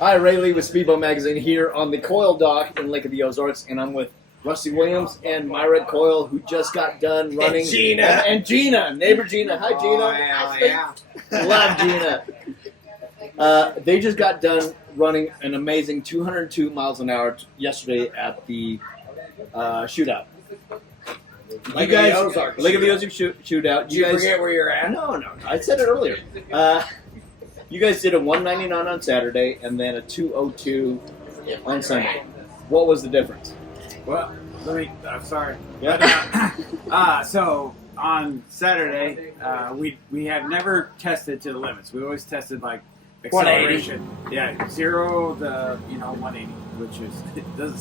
Hi, Ray Lee with Speedboat Magazine here on the Coil dock in Lake of the Ozarks, and I'm with Rusty Williams and Myrick Coil, who just got done running. And Gina. And Gina, neighbor Gina. Hi, Gina. Oh, yeah. Love Gina. They just got done running an amazing 202 miles an hour yesterday at the shootout. Lake of the Ozarks. Lake of the Ozarks shootout. Did you forget where you're at? No. I said it earlier. You guys did a 199 on Saturday and then a 202 on Sunday. What was the difference? Well, I'm sorry. Yeah. So on Saturday, we have never tested to the limits. We always tested like acceleration. 180. Yeah, 0 to 180, which is it doesn't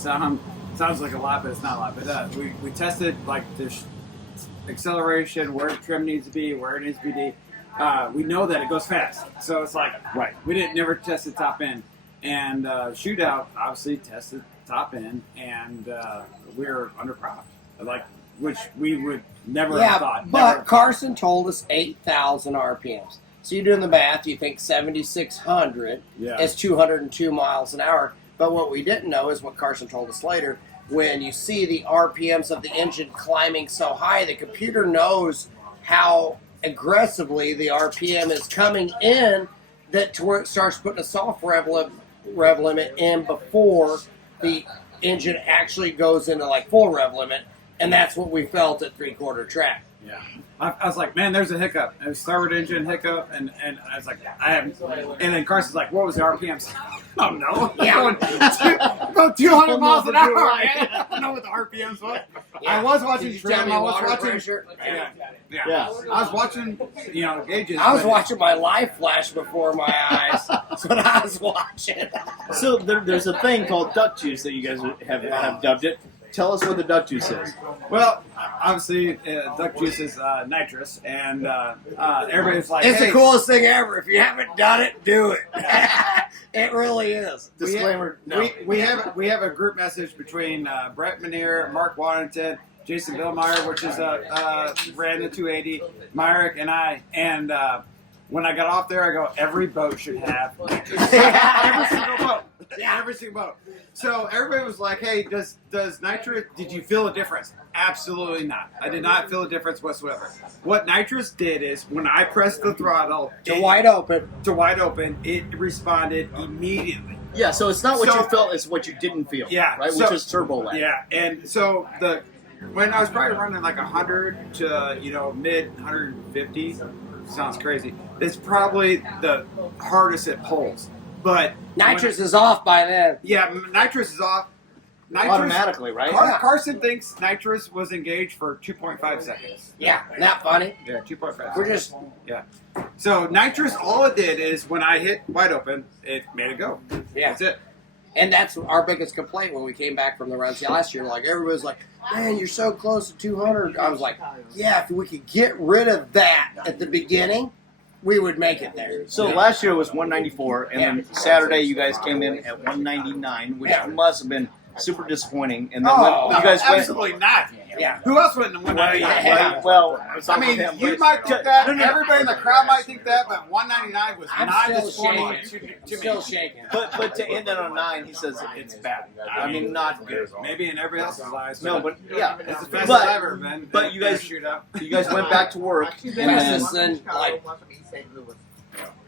sounds like a lot, but it's not a lot. But we tested like the acceleration, where trim needs to be, where it needs to be. We know that it goes fast, so it's like Right. We didn't never test the top end, and shootout obviously tested top end, and we were underpropped, like which we would never have thought. But Carson told us 8,000 RPMs. So you're doing the math. You think 7,600 is 202 miles an hour. But what we didn't know is what Carson told us later. When you see the RPMs of the engine climbing so high, the computer knows how aggressively the RPM is coming in, that to where it starts putting a soft rev limit in before the engine actually goes into like full rev limit, and that's what we felt at 3/4 track. Yeah, I was like, man, there's a hiccup. A starboard engine hiccup, and I was like, and then Carson's like, what was the RPMs? Oh no, go 200 miles an hour. I don't know what the RPMs was. Yeah. I was watching trim. I was water watching. pressure? Yeah. I was watching, gauges. I was watching my life flash before my eyes. That's what I was watching. So there's a thing called duck juice that you guys have dubbed it. Tell us what the duck juice is. Well, obviously, duck juice is nitrous, and everybody's like, It's hey, the coolest thing ever. If you haven't done it, do it. It really is. Disclaimer. No. We have a group message between Brett Manier, Mark Waddington, Jason Villemeyer, which is ran the 280, Myrick, and I. And when I got off there, I go, every boat should have nitrous. Every single boat. Yeah, every single boat. So everybody was like, hey, does nitrous, did you feel a difference? Absolutely not. I did not feel a difference whatsoever. What nitrous did is when I pressed the throttle wide open, it responded immediately. Yeah, so it's not what you felt, it's what you didn't feel. Yeah. Right? Which is turbo lag. Yeah, and so when I was probably running like 100 to mid 150, sounds crazy. It's probably the hardest it pulls. But nitrous is off by then. Yeah, nitrous is off. Automatically, right? Carson thinks nitrous was engaged for 2.5 seconds. Yeah, isn't that funny? Yeah, 2.5 We're seconds. just... Yeah. So nitrous, all it did is when I hit wide open, it made it go. Yeah. That's it. And that's our biggest complaint when we came back from the runs last year. Like, everybody's like, man, you're so close to 200. I was like, yeah, if we could get rid of that at the beginning, we would make it there. So last year was 194, and then Saturday you guys came in at 199, which must have been super disappointing. And then you guys went, absolutely not. Yeah. Who else went in 199? Well, I mean, you might think that. Everybody in the crowd might think that, but 199 was not disappointing. Still shaking. But to end it on 9, he says it's bad. I mean, not good. Maybe in everybody else's eyes. No, but yeah, it's the best ever, man. But you guys went back to work, and then like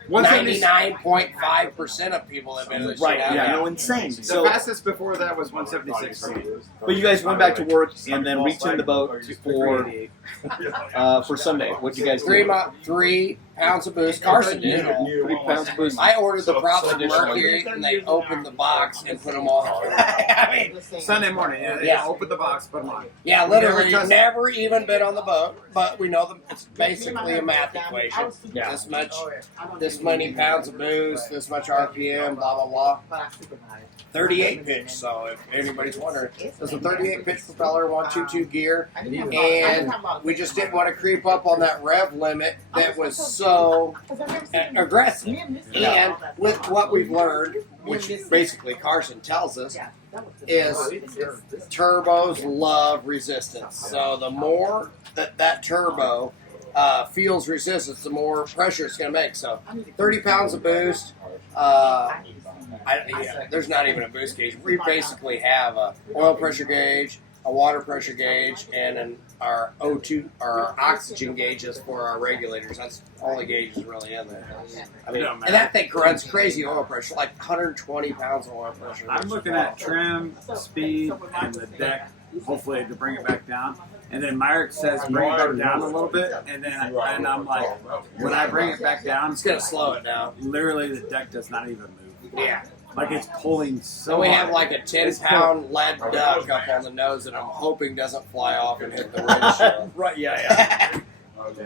99.5% of people have been in the shootout. Yeah, no, insane. The fastest before that was 176 for me. But you guys went back to work and then retuned the boat for Sunday. What did you guys do? 3 pounds of boost. Carson did. 3 pounds of boost. I ordered the props from Mercury, and they opened the box and put them on. I mean, Sunday morning, they opened the box, put them on. Yeah, literally, never even been on the boat, but we know it's basically a math equation. Yeah. This many pounds of boost, this much RPM, blah, blah, blah. 38 pitch, so if anybody's wondering. It's a 38 pitch propeller, 122 gear, and we just didn't want to creep up on that rev limit that was so aggressive. And with what we've learned, which basically Carson tells us, is turbos love resistance. So the more that turbo feels resistance, the more pressure it's going to make. So 30 pounds of boost. There's not even a boost gauge. We basically have a oil pressure gauge, a water pressure gauge, and our O2, our oxygen gauges for our regulators. That's the only gauges really in there. I mean, and that thing runs crazy oil pressure, like 120 pounds of oil pressure. I'm looking at trim, speed, and the deck, hopefully to bring it back down. And then Myrick says bring it back down a little bit, and I'm like, when I bring it back down, It's going to slow it down. literally the deck does not even move. Yeah. Like it's pulling so So we have hard. like a 10-pound lead duck up on the nose that I'm hoping doesn't fly off and hit the windshield. Right, yeah.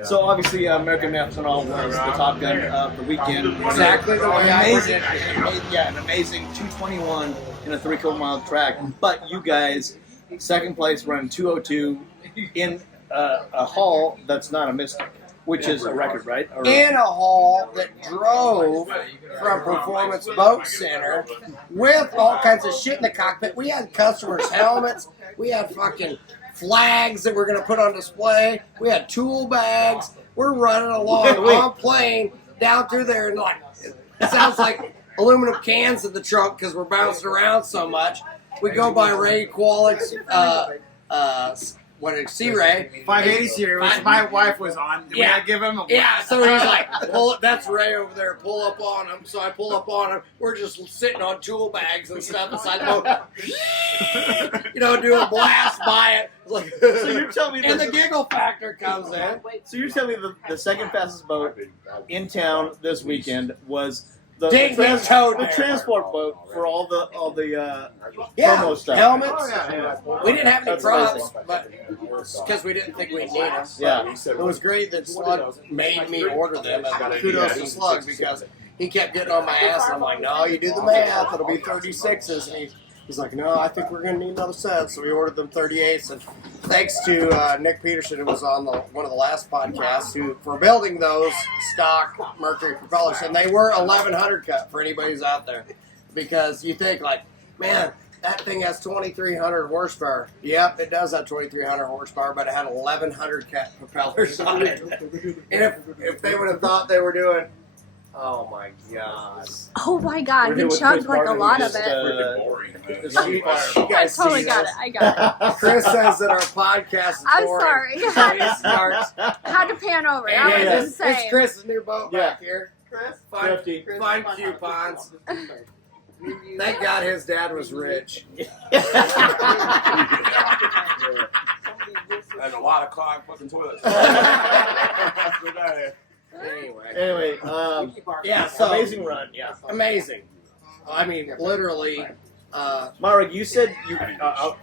So obviously, American Methanol was the Top Gun of the weekend. Exactly the way I amazing, predicted. yeah, an amazing 221 in a 3-mile track. But you guys, second place, running 202 in a haul that's not a Mystic, which is a record, right? Or, In a haul that drove from Performance Boat Center with all kinds of shit in the cockpit. We had customers' helmets. We had fucking flags that we're going to put on display. We had tool bags. We're running along on plane down through there, and like it sounds like aluminum cans in the trunk because we're bouncing around so much. We go by Ray Qualic's Sea Ray. 580 series, which my wife was on. Did I give him a Yeah, so he's like, pull it, that's Ray over there, pull up on him. So I pull up on him. We're just sitting on tool bags and stuff inside the boat. Doing blast by it. Like, So you're telling me and this- the giggle factor comes in. So you're telling me the second fastest boat in town this weekend was the Didn't get towed the there. transport boat for all the Yeah, promo stuff. helmets. Oh, yeah. We didn't have any That's props, amazing. but because we didn't think we'd need them. Yeah. It was great that Slug made me order them, and kudos to Slug because he kept getting on my ass, and I'm like, no, you do the math, it'll be 36s, and he's like, no, I think we're going to need another set, so we ordered them 38s, and thanks to Nick Peterson, who was on one of the last podcasts, for building those stock Mercury propellers, and they were 1100 cut for anybody who's out there, because you think like, man, that thing has 2,300 horsepower. Yep, it does have 2,300 horsepower, but it had 1,100 cat propellers on it. And if they would have thought they were doing, oh my gosh. Oh my god, We're he here with chugged Chris like a Martin, lot who of it. just, You I guys totally see got this? it. I got it. Chris says that our podcast is I'm boring. sorry. So he starts. Had to pan over. And I was yeah. just saying. It's Chris's new boat back here. Find Thrifty. coupons. Thank God his dad was rich. That's a lot of clogged fucking toilets. Anyway, yeah, so amazing run, yeah. amazing. I mean, literally. Myrick, you said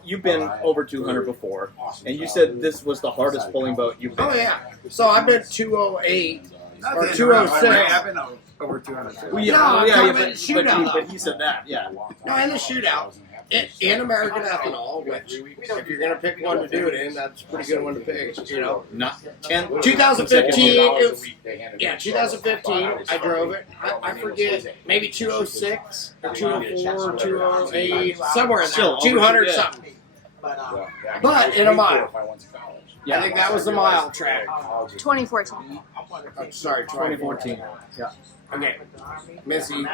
you've been over 200 before, and you said this was the hardest pulling boat you've been. Oh yeah. So I've been 208 or Hey, 206. I've been over 200. Well, but he said that, yeah. No, in the shootout, in American Ethanol, which if you're gonna pick one to do it in, that's a pretty good one to pick. Not 10. 2015, yeah, 2015. I drove it. I forget, maybe 206 or 204 or 208, somewhere in there, Still, 200 yeah. something. But in a mile. I think that was the mile track. 2014. I'm sorry, 2014. Yeah. Okay, Missy,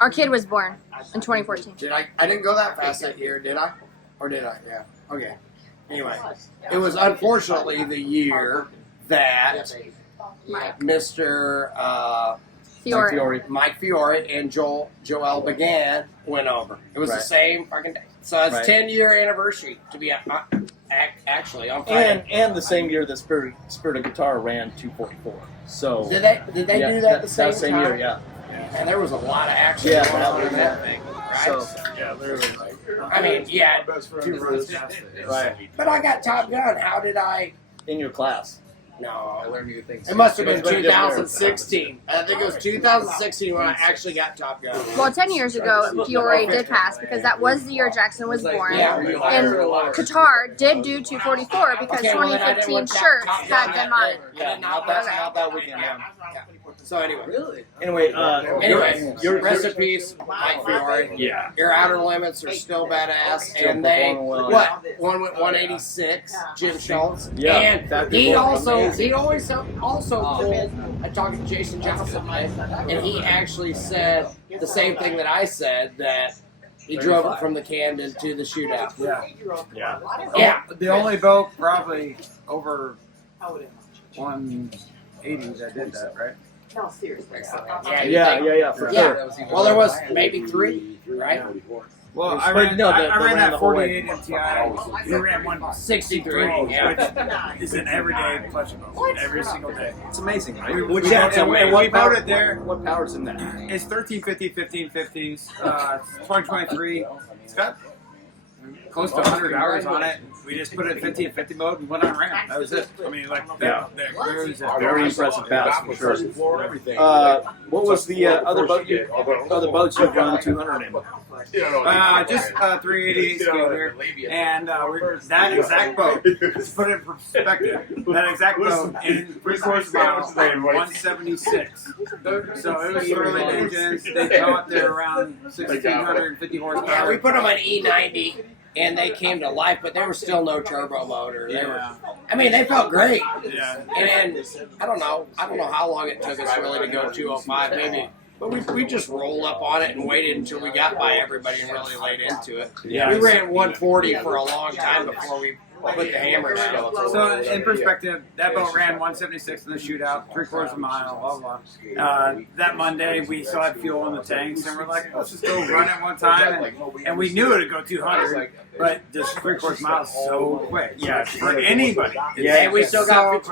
Our kid was born in 2014. did I didn't go that fast that year, did I? Or did I? Yeah. Okay. Anyway, it was unfortunately the year that Mr. Fiore. Mike Fiore and Joel Began went over. It was the Right. same fucking day. So it's Right. 10-year anniversary to be actually on Friday. And the same year that Spirit of Guitar ran 244. So Did they yeah, do that the same same time? year? Yeah. And there was a lot of action Yeah, going that on in was that thing. Right? So Yeah, literally. I mean, yeah, Two runs past it. right but I got Top Gun. How did I? in your class. No, I learned new things. it must have been It was very different. 2016. I think it was 2016 when I actually got Top Gun. Well, 10 years ago, Fiore did pass because that was the year Jackson was born. Yeah, And Qatar did do 244 because Okay, well, then I didn't 2015 want shirts Top Gun had that them on day. it. Yeah, not that weekend. Yeah. So anyway, your rest in peace, Mike Fiore. Yeah. Your outer limits are still badass, and they one went 186, Jim Schultz. Yeah. And he always also pulled. I talked to Jason Johnson, and he actually said the same thing that I said, that he drove it from the Camden to the shootout. Yeah. The only boat probably over 180 that did that, right? No, seriously. Yeah, for sure. Well, there was maybe 3, right? Well, But I ran no, I they ran ran that the whole way. 48 MTI. You ran 163, which is an everyday pleasure boat, every single day. It's amazing, right? We what power, boated there. What power's in that? It's 1350, 1550s, 2023. It's got close to 100 hours on it. We just put it in 1550 mode and went on ramp. That was it. I mean, like, Very impressive pass for sure. What was the other boats you've run 200 in? Just 388 scooter, and that exact boat. To put it in perspective, that exact boat in 3/4 mile ran 176. So it was early engines. They thought they're around 1,650 horsepower. Yeah, we put them on E90, and they came to life, but there was still no turbo motor. I mean, they felt great. Yeah. And I don't know how long it took us really to go 205, maybe. But we just rolled up on it and waited until we got by everybody and really laid into it. Yeah. We ran 140 for a long time before we put the hammer still. So in perspective, that boat ran 176 in the shootout, 3/4 mile, blah blah. That Monday we still had fuel in the tanks, and we're like, let's just go run it one time, and we knew it'd go 200, but just 3/4 mile is so quick. Yeah, for anybody. And we still got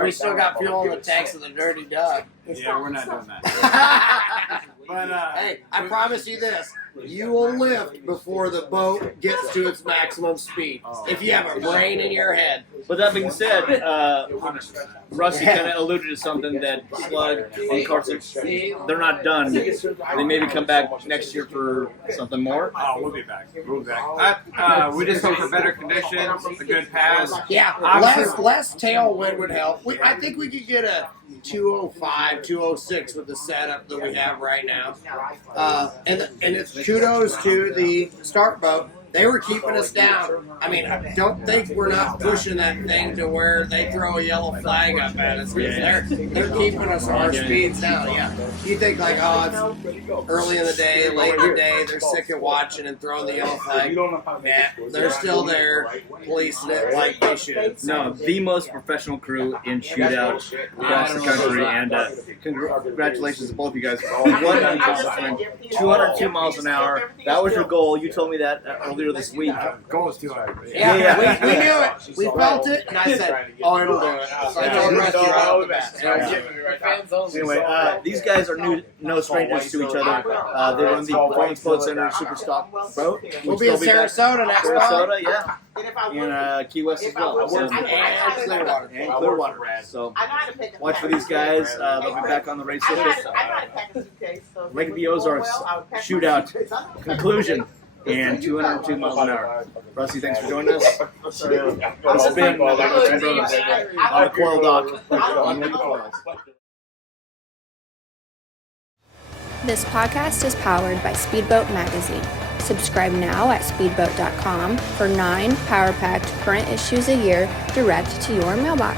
fuel in the tanks of the Dirty Duck. Yeah, we're not doing that. But hey, I promise you this. You will lift before the boat gets to its maximum speed. If you have a brain in your head. But that being said, Rusty kind of alluded to something that Slug and Carson, they're not done. They maybe come back next year for something more. Oh, we'll be back. We'll be back. We just hope for better conditions, a good pass. Yeah, less tailwind would help. I think we could get a 205, 206 with the setup that we have right now. And it's kudos to the start boat. They were keeping us down. I mean, I don't think we're not pushing that thing to where they throw a yellow flag up at us. They're keeping us our speeds down. Yeah. You think like, oh, it's early in the day, late in the day, they're sick of watching and throwing the yellow flag. Yeah, they're still there policing it like they should. No, the most professional crew in shootout across the country, and congratulations to both of you guys. What an accomplishment. 202 miles an hour. That was your goal. You told me that earlier this week. Goal is 200. Yeah. We knew it. We felt it, and I said, oh, it'll do it. So I told Rusty right off the bat. Anyway, these guys are no strangers to each other. They run the Performance Boat Center Super Stock boat. We'll be in Sarasota next month. Sarasota, yeah. In Key West as well. And Clearwater. So watch for these guys. They'll be back on the race with us. Lake of the Ozarks Shootout conclusion. And 202 miles an hour. Rusty, thanks for joining us. This has been Rusty Williams on the Coil Dock. On with the Coils. This podcast is powered by Speedboat Magazine. Subscribe now at speedboat.com for 9 power-packed current issues a year direct to your mailbox.